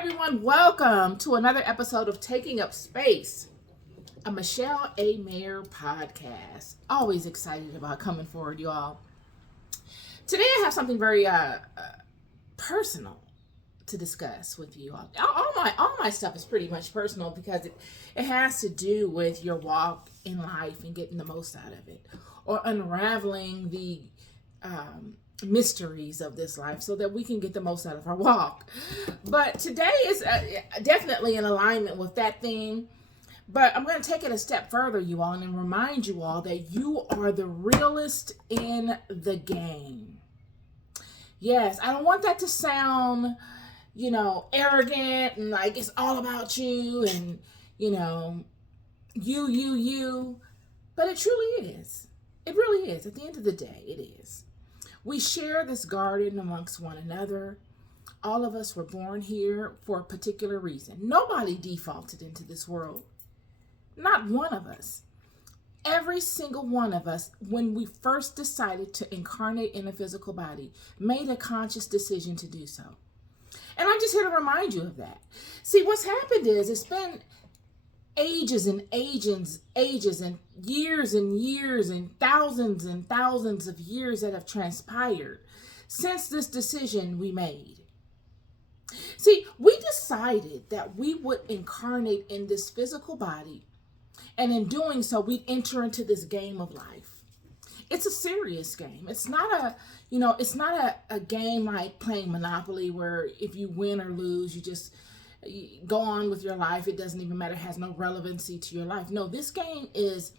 everyone, welcome to another episode of Taking Up Space, a Michelle A. Mayer podcast. Always excited about coming forward, you all. Today I have something very personal to discuss with you all. All my stuff is pretty much personal because it has to do with your walk in life and getting the most out of it, or unraveling the mysteries of this life so that we can get the most out of our walk. But today is definitely in alignment with that theme. But I'm going to take it a step further, you all, and remind you all that you are the realest in the game. Yes, I don't want that to sound, arrogant and like it's all about you and, you. But it truly is. It really is. At the end of the day, it is. We share this garden amongst one another. All of us were born here for a particular reason. Nobody defaulted into this world. Not one of us. Every single one of us, when we first decided to incarnate in a physical body, made a conscious decision to do so. And I'm just here to remind you of that. See, what's happened is it's been ages and years and years and thousands of years that have transpired since this decision we made. See, we decided that we would incarnate in this physical body, and in doing so, we'd enter into this game of life. It's a serious game. It's not a game like playing Monopoly where if you win or lose, you just go on with your life. It doesn't even matter. It has no relevancy to your life. No, this game is,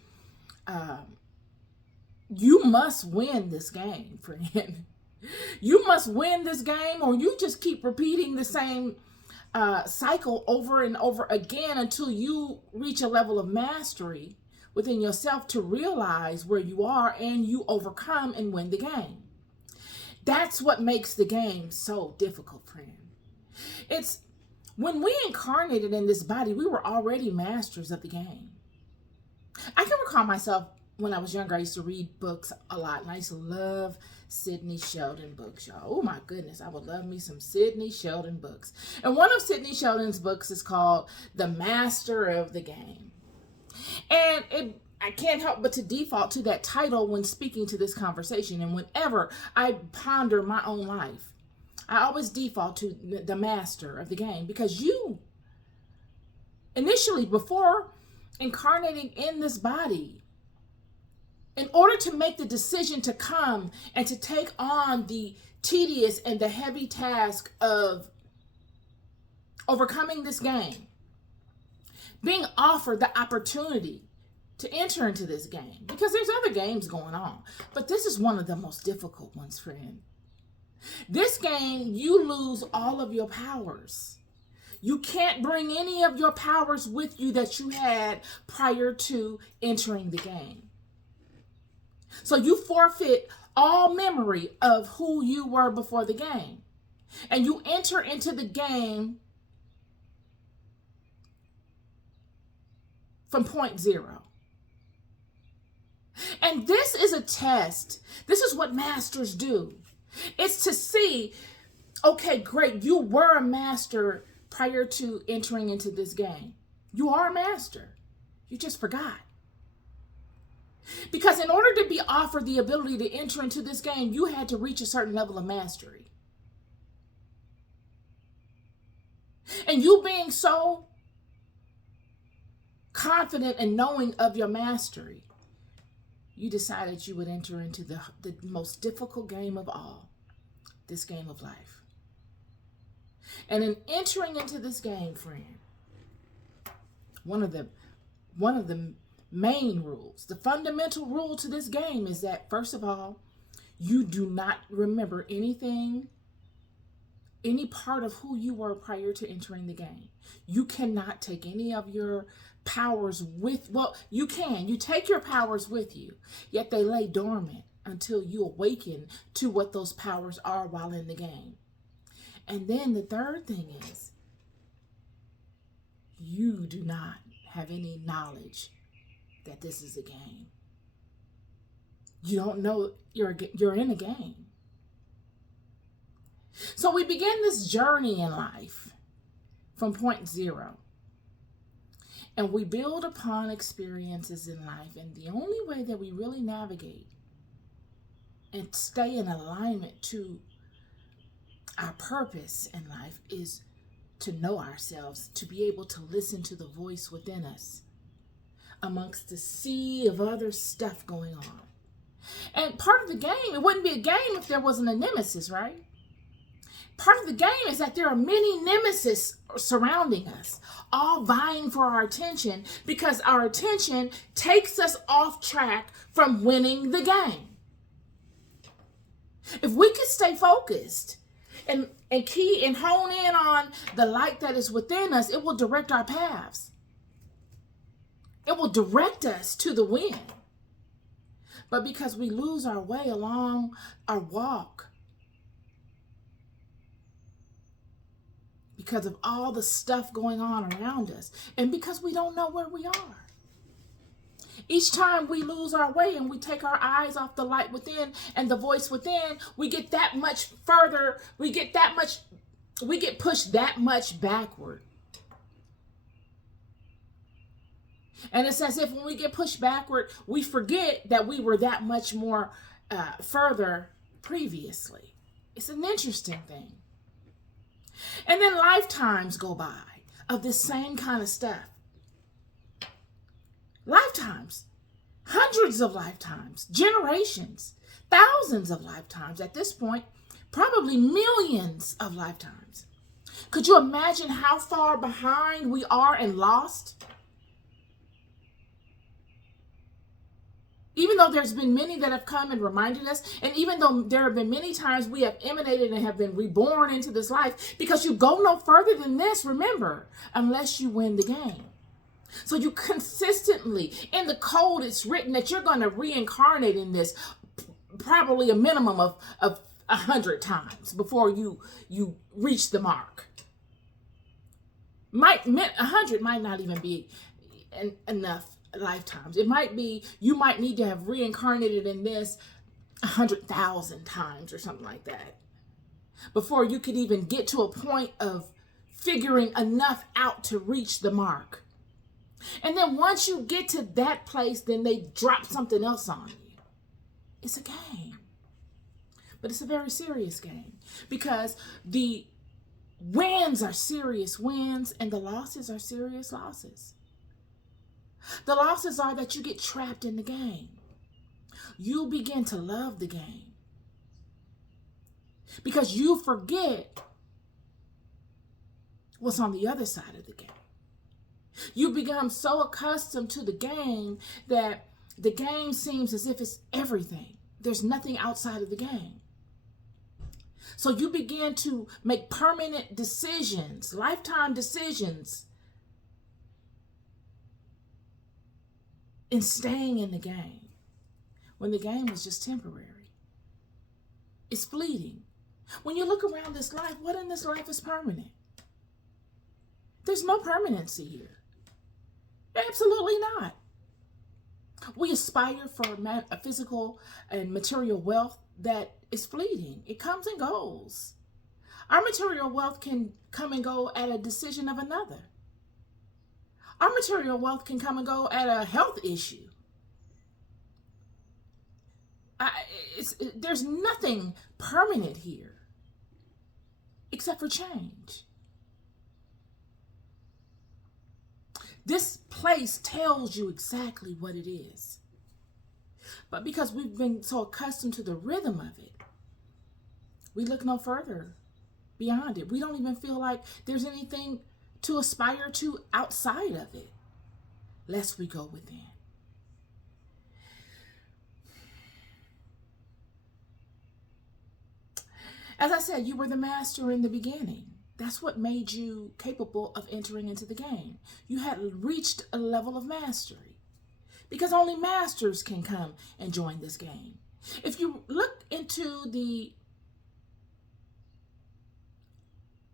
you must win this game, friend. You must win this game, or you just keep repeating the same cycle over and over again until you reach a level of mastery within yourself to realize where you are and you overcome and win the game. That's what makes the game so difficult, friend. It's when we incarnated in this body, we were already masters of the game. I can recall myself when I was younger, I used to read books a lot, and I used to love Sidney Sheldon books, y'all. Oh my goodness, I would love me some Sidney Sheldon books. And one of Sidney Sheldon's books is called The Master of the Game. And I can't help but to default to that title when speaking to this conversation. And whenever I ponder my own life, I always default to the master of the game, because you, initially, before incarnating in this body, in order to make the decision to come and to take on the tedious and the heavy task of overcoming this game, being offered the opportunity to enter into this game, because there's other games going on, but this is one of the most difficult ones, friend. This game, you lose all of your powers. You can't bring any of your powers with you that you had prior to entering the game. So you forfeit all memory of who you were before the game. And you enter into the game from point zero. And this is a test. This is what masters do. It's to see, okay, great, you were a master prior to entering into this game. You are a master. You just forgot. Because in order to be offered the ability to enter into this game, you had to reach a certain level of mastery. And you being so confident and knowing of your mastery, you decided you would enter into the most difficult game of all, this game of life. And in entering into this game, friend, one of the main rules, the fundamental rule to this game is that, first of all, you do not remember anything, any part of who you were prior to entering the game. You cannot take any of your powers you can. You take your powers with you, yet they lay dormant until you awaken to what those powers are while in the game. And then the third thing is, you do not have any knowledge that this is a game. You don't know you're in a game. So we begin this journey in life from point zero. And we build upon experiences in life. And the only way that we really navigate and stay in alignment to our purpose in life is to know ourselves, to be able to listen to the voice within us amongst the sea of other stuff going on. And part of the game, it wouldn't be a game if there wasn't a nemesis, right? Part of the game is that there are many nemesis surrounding us, all vying for our attention, because our attention takes us off track from winning the game. If we could stay focused and key and hone in on the light that is within us, it will direct our paths. It will direct us to the win. But because we lose our way along our walk, because of all the stuff going on around us, and because we don't know where we are. Each time we lose our way and we take our eyes off the light within and the voice within, we get that much further, we get pushed that much backward. And it's as if when we get pushed backward, we forget that we were that much more further previously. It's an interesting thing. And then lifetimes go by of this same kind of stuff. Lifetimes, hundreds of lifetimes, generations, thousands of lifetimes. At this point, probably millions of lifetimes. Could you imagine how far behind we are and lost? Even though there's been many that have come and reminded us, and even though there have been many times we have emanated and have been reborn into this life, because you go no further than this, remember, unless you win the game. So you consistently, in the code, it's written that you're going to reincarnate in this probably a minimum of 100 times before you reach the mark. 100 might not even be enough lifetimes. It might be, you might need to have reincarnated in this 100,000 times or something like that before you could even get to a point of figuring enough out to reach the mark. And then once you get to that place, then they drop something else on you. It's a game. But it's a very serious game, because the wins are serious wins and the losses are serious losses. The losses are that you get trapped in the game. You begin to love the game because you forget what's on the other side of the game. You become so accustomed to the game that the game seems as if it's everything. There's nothing outside of the game. So you begin to make permanent decisions, lifetime decisions, in staying in the game, when the game is just temporary. It's fleeting. When you look around this life, what in this life is permanent? There's no permanency here. Absolutely not. We aspire for a physical and material wealth that is fleeting. It comes and goes. Our material wealth can come and go at a decision of another. Our material wealth can come and go at a health issue. There's nothing permanent here except for change. This place tells you exactly what it is. But because we've been so accustomed to the rhythm of it, we look no further beyond it. We don't even feel like there's anything to aspire to outside of it, lest we go within. As I said, you were the master in the beginning. That's what made you capable of entering into the game. You had reached a level of mastery, because only masters can come and join this game. If you look into the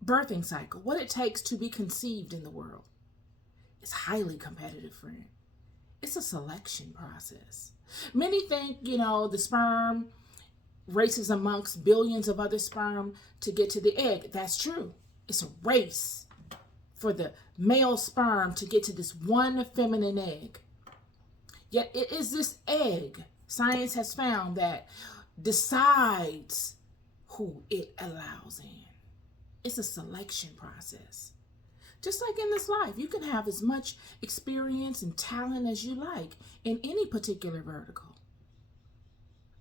birthing cycle, what it takes to be conceived in the world, it's highly competitive, friend. It's a selection process. Many think, the sperm races amongst billions of other sperm to get to the egg. That's true. It's a race for the male sperm to get to this one feminine egg. Yet it is this egg, science has found, that decides who it allows in. It's a selection process. Just like in this life, you can have as much experience and talent as you like in any particular vertical.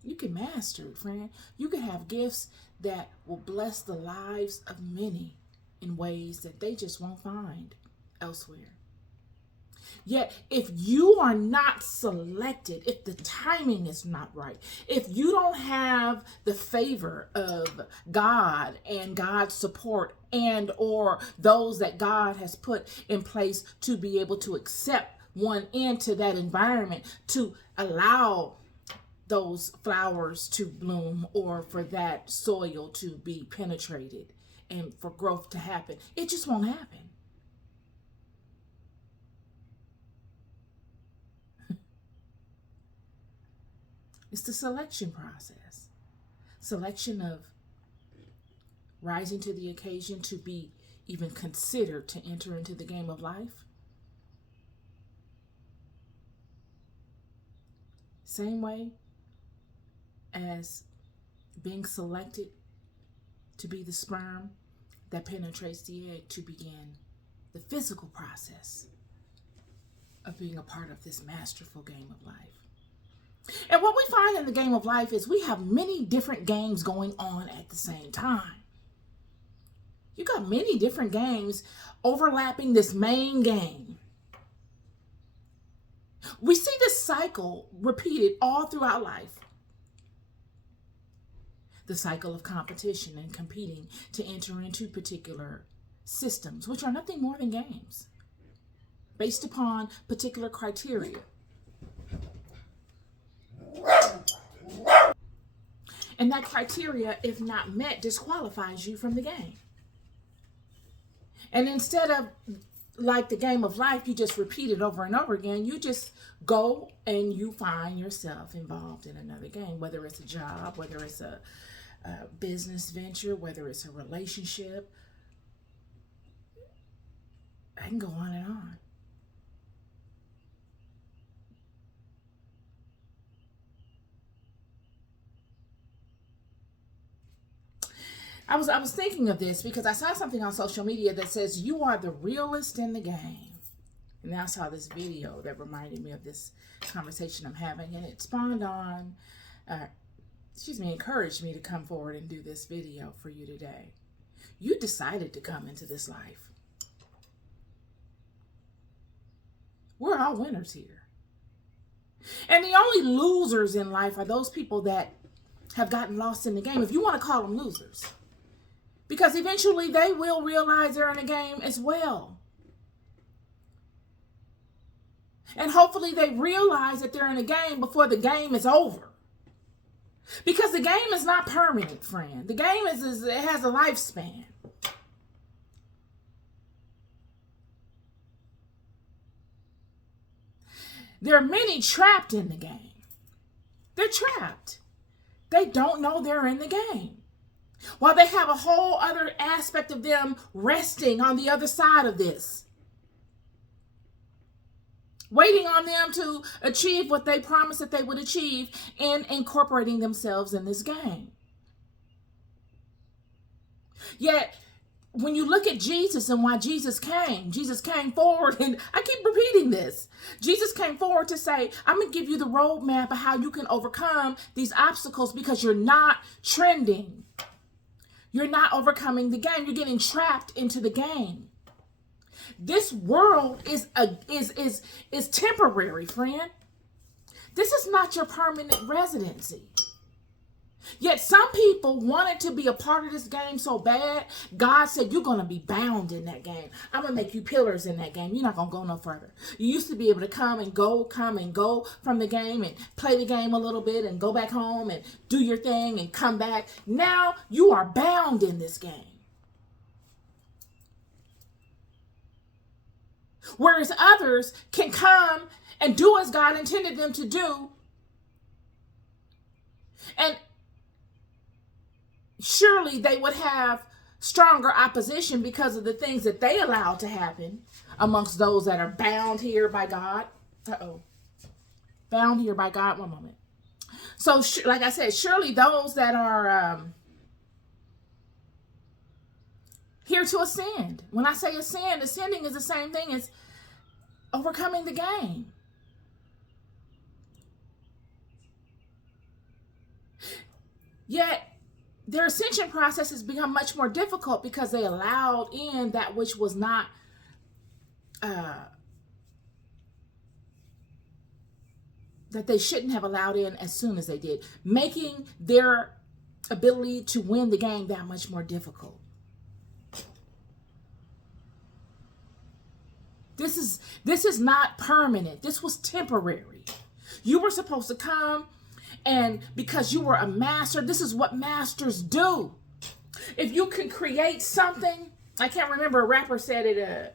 You can master it, friend. You can have gifts that will bless the lives of many in ways that they just won't find elsewhere. Yet, if you are not selected, if the timing is not right, if you don't have the favor of God and God's support and or those that God has put in place to be able to accept one into that environment, to allow those flowers to bloom or for that soil to be penetrated and for growth to happen, it just won't happen. It's the selection process. Selection of rising to the occasion to be even considered to enter into the game of life. Same way as being selected to be the sperm that penetrates the egg to begin the physical process of being a part of this masterful game of life. And what we find in the game of life is we have many different games going on at the same time. You got many different games overlapping this main game. We see this cycle repeated all throughout life. The cycle of competition and competing to enter into particular systems, which are nothing more than games, based upon particular criteria. And that criteria, if not met, disqualifies you from the game. And instead of, like the game of life, you just repeat it over and over again, you just go and you find yourself involved in another game, whether it's a job, whether it's a business venture, whether it's a relationship. I can go on and on. I was thinking of this because I saw something on social media that says you are the realest in the game. And then I saw this video that reminded me of this conversation I'm having, and it spawned on, encouraged me to come forward and do this video for you today. You decided to come into this life. We're all winners here. And the only losers in life are those people that have gotten lost in the game, if you want to call them losers. Because eventually they will realize they're in a game as well. And hopefully they realize that they're in a game before the game is over. Because the game is not permanent, friend. The game it has a lifespan. There are many trapped in the game. They're trapped. They don't know they're in the game. While they have a whole other aspect of them resting on the other side of this. Waiting on them to achieve what they promised that they would achieve in incorporating themselves in this game. Yet, when you look at Jesus and why Jesus came forward, and I keep repeating this. Jesus came forward to say, I'm going to give you the roadmap of how you can overcome these obstacles because you're not trending. You're not overcoming the game. You're getting trapped into the game. This world is temporary, friend. This is not your permanent residency. Yet some people wanted to be a part of this game so bad, God said, you're going to be bound in that game. I'm going to make you pillars in that game. You're not going to go no further. You used to be able to come and go from the game and play the game a little bit and go back home and do your thing and come back. Now you are bound in this game. Whereas others can come and do as God intended them to do. And surely they would have stronger opposition because of the things that they allowed to happen amongst those that are bound here by God. Bound here by God. One moment. So, like I said, surely those that are here to ascend. When I say ascend, ascending is the same thing as overcoming the game. Yet, their ascension process has become much more difficult because they allowed in that which was not that they shouldn't have allowed in as soon as they did, making their ability to win the game that much more difficult. This is not permanent. This was temporary. You were supposed to come, and because you were a master, this is what masters do. If you can create something, I can't remember, a rapper said it,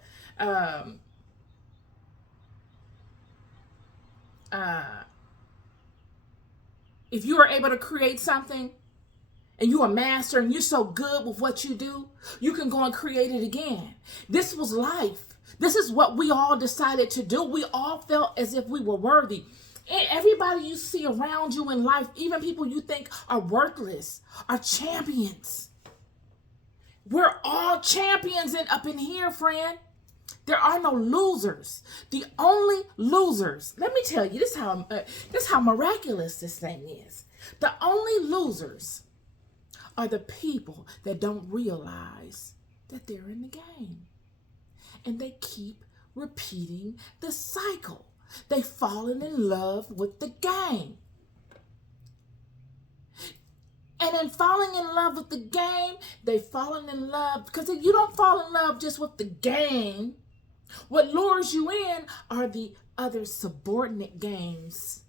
if you are able to create something and you're a master and you're so good with what you do, you can go and create it again. This was life. This is what we all decided to do. We all felt as if we were worthy. And everybody you see around you in life, even people you think are worthless, are champions. We're all champions up in here, friend. There are no losers. The only losers, let me tell you, this is how miraculous this thing is. The only losers are the people that don't realize that they're in the game. And they keep repeating the cycle. They've fallen in love with the game. And in falling in love with the game, they've fallen in love, because if you don't fall in love just with the game, what lures you in are the other subordinate games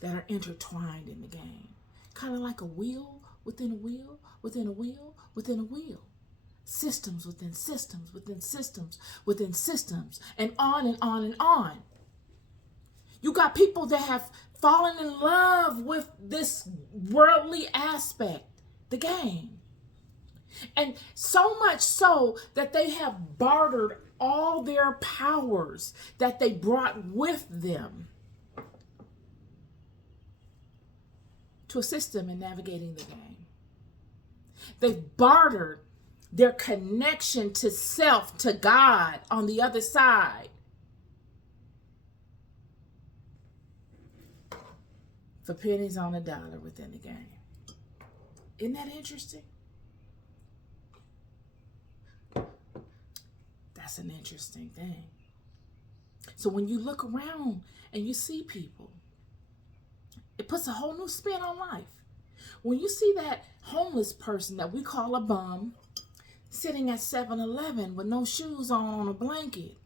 that are intertwined in the game. Kind of like a wheel within a wheel, within a wheel, within a wheel. Systems within systems, within systems, within systems, and on and on and on. You got people that have fallen in love with this worldly aspect, the game. And so much so that they have bartered all their powers that they brought with them to assist them in navigating the game. They've bartered their connection to self, to God on the other side, for pennies on a dollar within the game. Isn't that interesting? That's an interesting thing. So when you look around and you see people, it puts a whole new spin on life. When you see that homeless person that we call a bum sitting at 7-Eleven with no shoes on a blanket,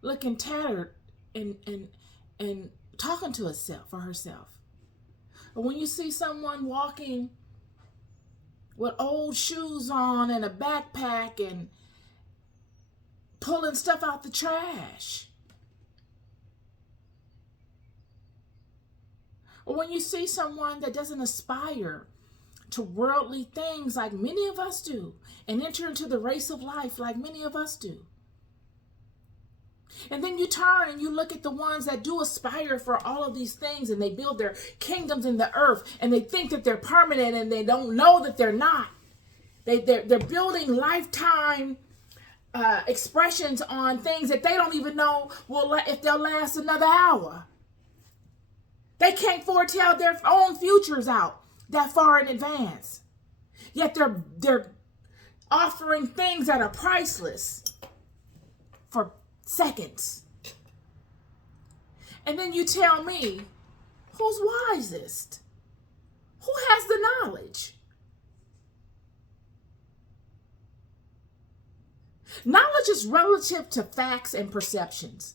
looking tattered and talking to herself or herself. Or when you see someone walking with old shoes on and a backpack and pulling stuff out the trash. Or when you see someone that doesn't aspire to worldly things like many of us do, and enter into the race of life like many of us do. And then you turn and you look at the ones that do aspire for all of these things, and they build their kingdoms in the earth, and they think that they're permanent, and they don't know that they're not. They're building lifetime expressions on things that they don't even know if they'll last another hour. They can't foretell their own futures out that far in advance. Yet they're offering things that are priceless for seconds. And then you tell me, who's wisest? Who has the knowledge? Knowledge is relative to facts and perceptions.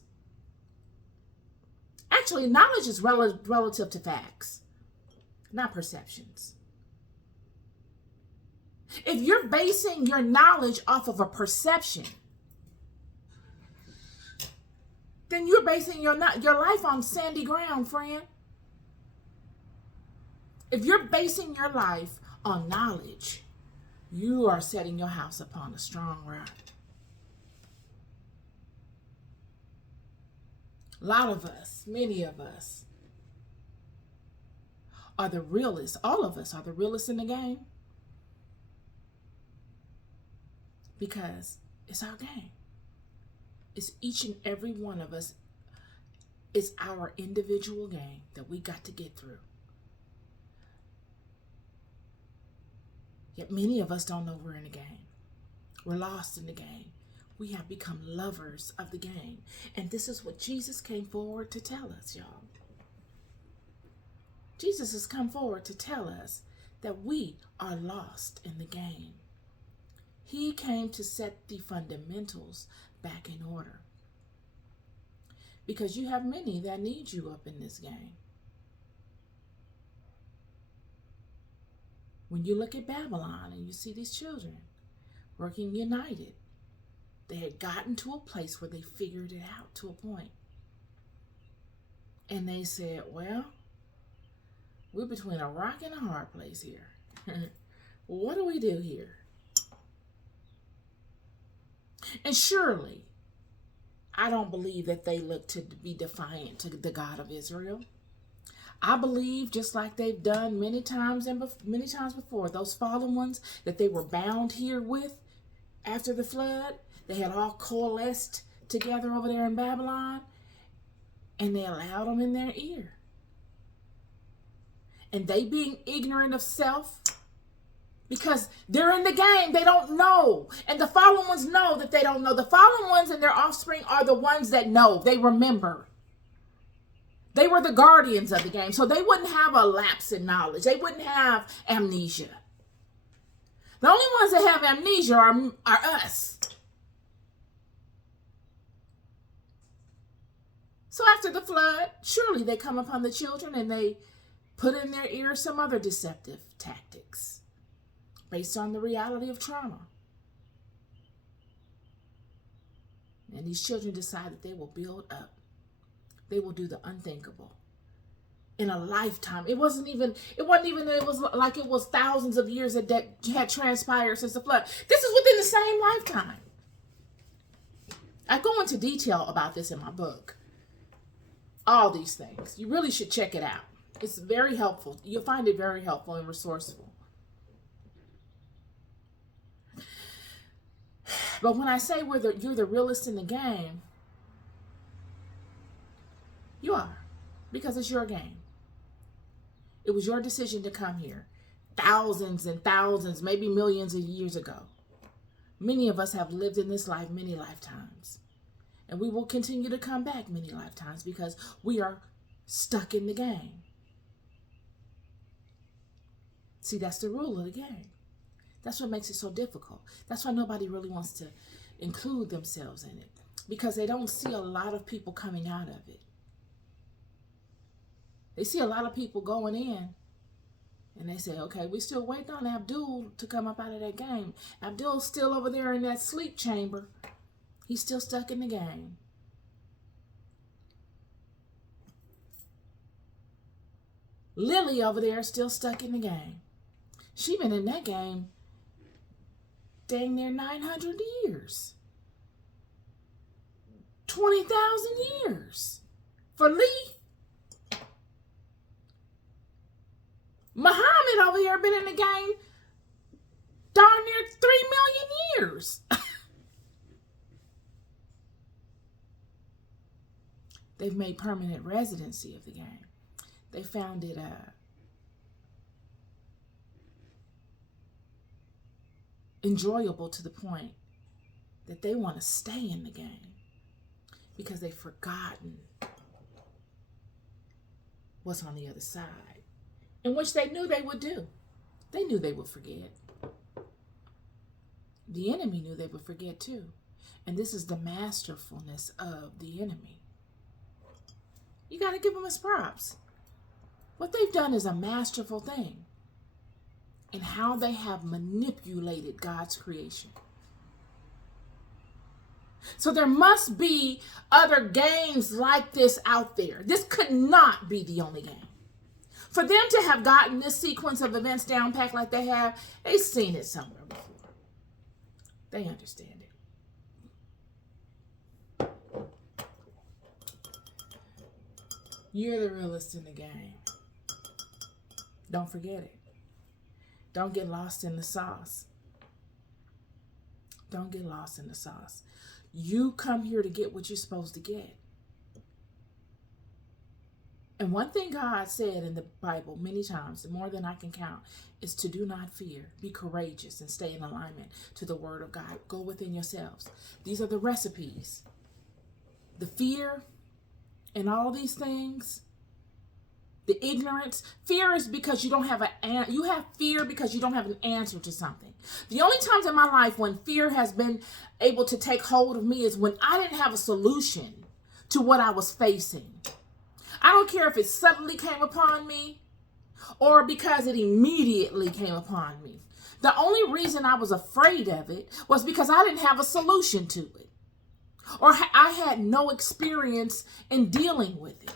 Actually, knowledge is relative to facts, not perceptions. If you're basing your knowledge off of a perception, then you're basing your life on sandy ground, friend. If you're basing your life on knowledge, you are setting your house upon a strong rock. A lot of us, many of us, are the realists. All of us are the realists in the game because it's our game. It's each and every one of us. It's our individual game that we got to get through. Yet many of us don't know we're in the game. We're lost in the game. We have become lovers of the game. And this is what Jesus came forward to tell us, y'all. Jesus has come forward to tell us that we are lost in the game. He came to set the fundamentals back in order. Because you have many that need you up in this game. When you look at Babylon and you see these children working united, they had gotten to a place where they figured it out to a point. And they said, well, we're between a rock and a hard place here. What do we do here? And surely, I don't believe that they look to be defiant to the God of Israel. I believe, just like they've done many times before, those fallen ones that they were bound here with after the flood, they had all coalesced together over there in Babylon, and they allowed them in their ear. And they being ignorant of self, because they're in the game, they don't know. And the fallen ones know that they don't know. The fallen ones and their offspring are the ones that know. They remember. They were the guardians of the game. So they wouldn't have a lapse in knowledge. They wouldn't have amnesia. The only ones that have amnesia are us. So after the flood, surely they come upon the children and they put in their ears some other deceptive tactics based on the reality of trauma. And these children decide that they will build up. They will do the unthinkable in a lifetime. It wasn't even that it was like it was thousands of years that had transpired since the flood. This is within the same lifetime. I go into detail about this in my book. All these things. You really should check it out. It's very helpful. You'll find it very helpful and resourceful. But when I say you're the realist in the game, you are. Because it's your game. It was your decision to come here. Thousands and thousands, maybe millions of years ago. Many of us have lived in this life many lifetimes. And we will continue to come back many lifetimes because we are stuck in the game. See, that's the rule of the game. That's what makes it so difficult. That's why nobody really wants to include themselves in it. Because they don't see a lot of people coming out of it. They see a lot of people going in. And they say, okay, we're still waiting on Abdul to come up out of that game. Abdul's still over there in that sleep chamber. He's still stuck in the game. Lily over there is still stuck in the game. She been in that game dang near 900 years. 20,000 years. For Lee. Muhammad over here been in the game darn near 3 million years. They've made permanent residency of the game. They found it enjoyable to the point that they want to stay in the game because they've forgotten what's on the other side, in which they knew they would do. They knew they would forget. The enemy knew they would forget too. And this is the masterfulness of the enemy. You got to give them his props. What they've done is a masterful thing in how they have manipulated God's creation. So there must be other games like this out there. This could not be the only game. For them to have gotten this sequence of events down packed like they have, they've seen it somewhere before. They understand it. You're the realist in the game. Don't forget it. Don't get lost in the sauce. Don't get lost in the sauce. You come here to get what you're supposed to get. And one thing God said in the Bible many times, more than I can count, is to do not fear. Be courageous and stay in alignment to the word of God. Go within yourselves. These are the recipes. The fear and all these things, the ignorance. Fear is because you don't have you have fear because you don't have an answer to something. The only times in my life when fear has been able to take hold of me is when I didn't have a solution to what I was facing. I don't care if it suddenly came upon me or because it immediately came upon me. The only reason I was afraid of it was because I didn't have a solution to it, or I had no experience in dealing with it.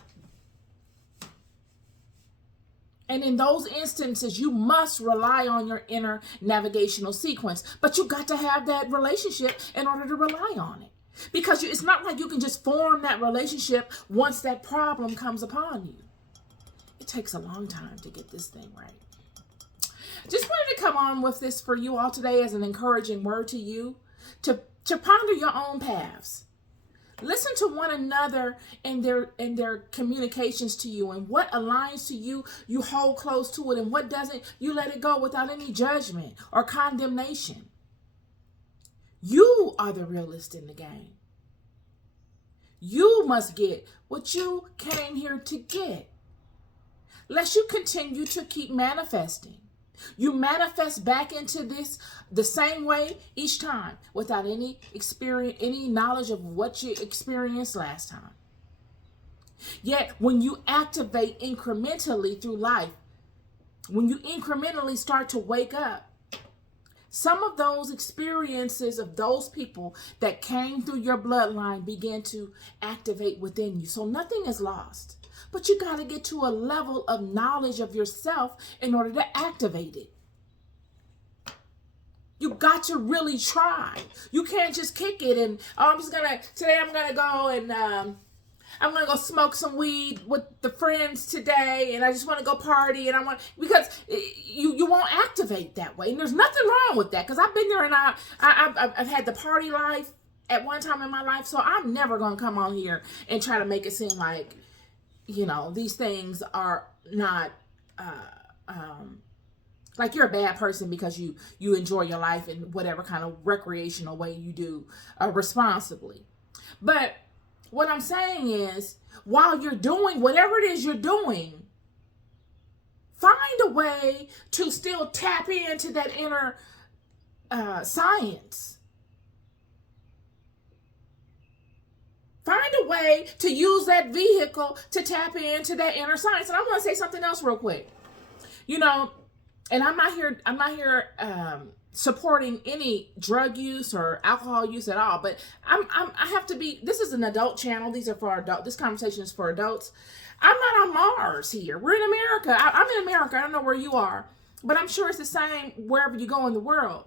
And in those instances, you must rely on your inner navigational sequence, but you got to have that relationship in order to rely on it. Because it's not like you can just form that relationship once that problem comes upon you. It takes a long time to get this thing right. Just wanted to come on with this for you all today as an encouraging word to you, to ponder your own paths. Listen to one another in their communications to you, and what aligns to you, you hold close to it, and what doesn't, you let it go without any judgment or condemnation. You are the realist in the game. You must get what you came here to get. Lest you continue to keep manifesting. You manifest back into this the same way each time without any experience, any knowledge of what you experienced last time. Yet when you activate incrementally through life, when you incrementally start to wake up, some of those experiences of those people that came through your bloodline begin to activate within you. So nothing is lost, but you got to get to a level of knowledge of yourself in order to activate it. You got to really try. You can't just kick it and, today I'm going to go and I'm going to go smoke some weed with the friends today, and I just want to go party, and because you won't activate that way. And there's nothing wrong with that, because I've been there, and I've had the party life at one time in my life, so I'm never going to come on here and try to make it seem like, these things are not, like you're a bad person because you enjoy your life in whatever kind of recreational way you do responsibly. But what I'm saying is, while you're doing whatever it is you're doing, find a way to still tap into that inner science. Find a way to use that vehicle to tap into that inner science. And I want to say something else real quick. And I'm not here supporting any drug use or alcohol use at all, but I have to be, this is an adult channel. These are for adults. This conversation is for adults. I'm not on Mars here. We're in America. I'm in America. I don't know where you are, but I'm sure it's the same wherever you go in the world.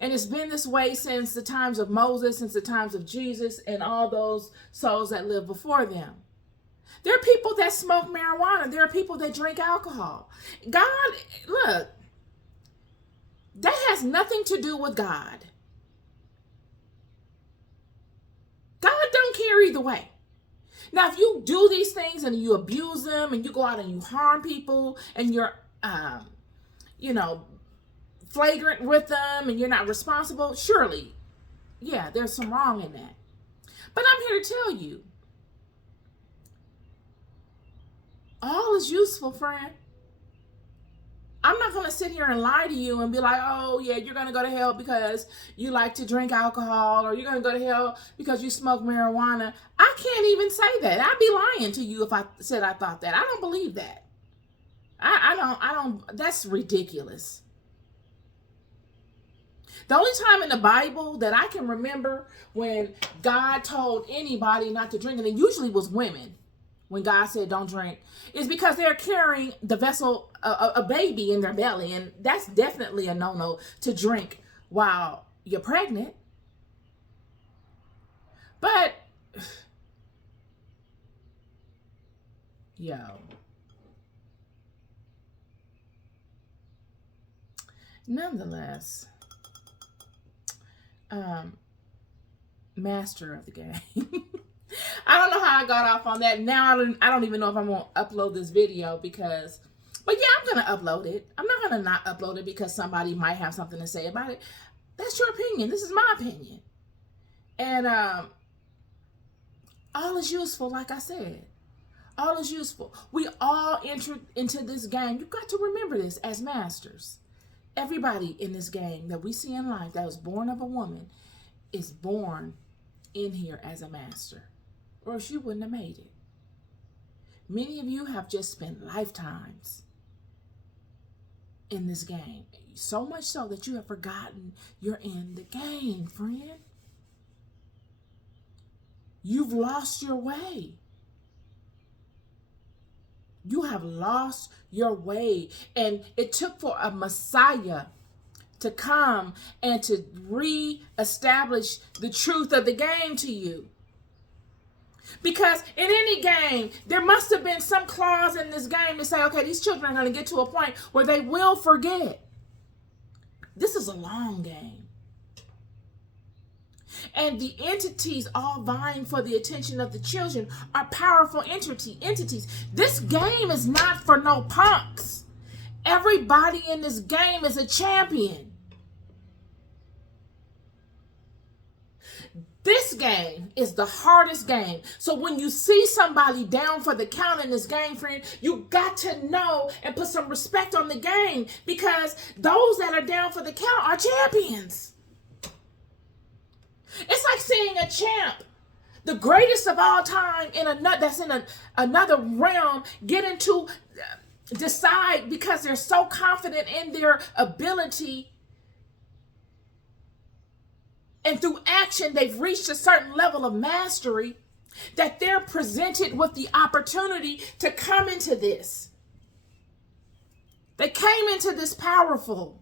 And it's been this way since the times of Moses, since the times of Jesus, and all those souls that lived before them. There are people that smoke marijuana. There are people that drink alcohol. God, look, that has nothing to do with God. God don't care either way. Now, if you do these things and you abuse them and you go out and you harm people and you're, flagrant with them and you're not responsible, surely, yeah, there's some wrong in that. But I'm here to tell you, all is useful, friend. I'm not going to sit here and lie to you and be like, oh, yeah, you're going to go to hell because you like to drink alcohol, or you're going to go to hell because you smoke marijuana. I can't even say that. I'd be lying to you if I said I thought that. I don't believe that. I don't, that's ridiculous. The only time in the Bible that I can remember when God told anybody not to drink, and it usually was women, when God said don't drink, is because they're carrying the vessel, a baby in their belly. And that's definitely a no-no to drink while you're pregnant. But, yo, nonetheless, master of the game. I don't know how I got off on that. Now I don't even know if I'm going to upload this video because, but yeah, I'm going to upload it. I'm not going to not upload it because somebody might have something to say about it. That's your opinion. This is my opinion. And all is useful, like I said. All is useful. We all entered into this game. You've got to remember this as masters. Everybody in this game that we see in life that was born of a woman is born in here as a master, or else you wouldn't have made it. Many of you have just spent lifetimes in this game, so much so that you have forgotten you're in the game, friend. You've lost your way. You have lost your way. And it took for a Messiah to come and to re-establish the truth of the game to you. Because in any game, there must have been some clause in this game to say, okay, these children are going to get to a point where they will forget. This is a long game. And the entities all vying for the attention of the children are powerful entities. This game is not for no punks. Everybody in this game is a champion. This game is the hardest game. So when you see somebody down for the count in this game, friend, you got to know and put some respect on the game, because those that are down for the count are champions. It's like seeing a champ, the greatest of all time, that's in another realm, get into decide, because they're so confident in their ability, and through action they've reached a certain level of mastery, that they're presented with the opportunity to come into this. They came into this powerful.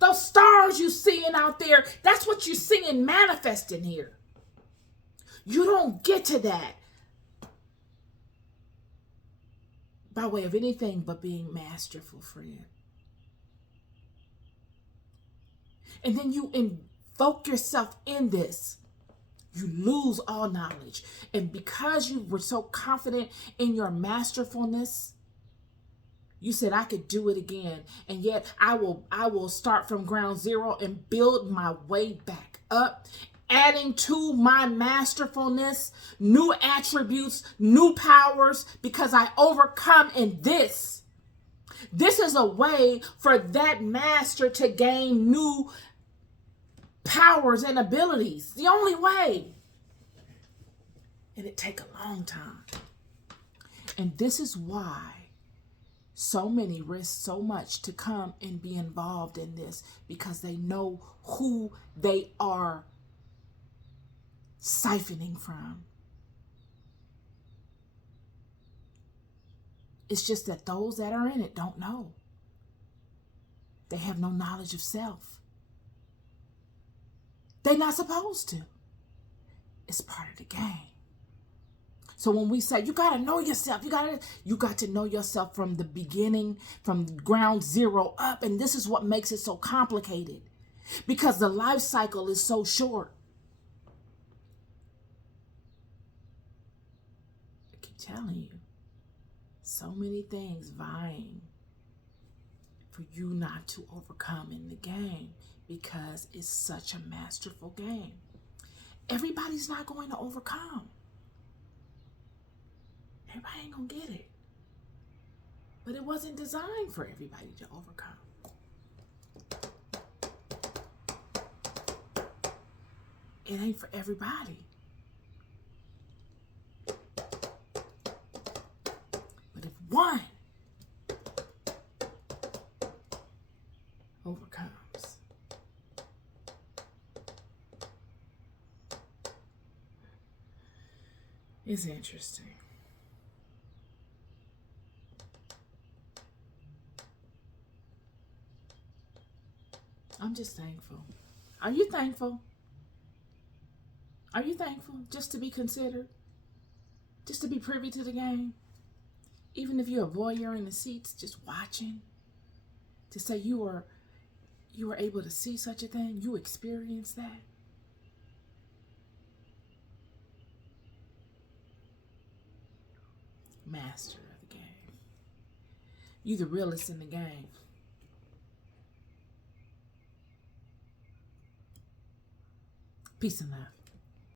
Those stars you seeing out there, that's what you're seeing manifesting here. You don't get to that by way of anything but being masterful, friend. And then you invoke yourself in this. You lose all knowledge. And because you were so confident in your masterfulness, you said, I could do it again. And yet I will start from ground zero and build my way back up, adding to my masterfulness new attributes, new powers, because I overcome in this. This is a way for that master to gain new powers and abilities. The only way. And it take a long time. And this is why so many risk so much to come and be involved in this, because they know who they are siphoning from. It's just that those that are in it don't know. They have no knowledge of self. They're not supposed to. It's part of the game. So when we say you got to know yourself, you got to know yourself from the beginning, from ground zero up. And this is what makes it so complicated, because the life cycle is so short. I keep telling you, so many things vying for you not to overcome in the game, because it's such a masterful game. Everybody's not going to overcome. Everybody ain't gonna get it. But it wasn't designed for everybody to overcome. It ain't for everybody. But if one overcomes, It's interesting. I'm just thankful. Are you thankful? Are you thankful just to be considered? Just to be privy to the game? Even if you're a voyeur in the seats, just watching, to say you were able to see such a thing, you experienced that. Master of the game. You the realest in the game. Peace and love.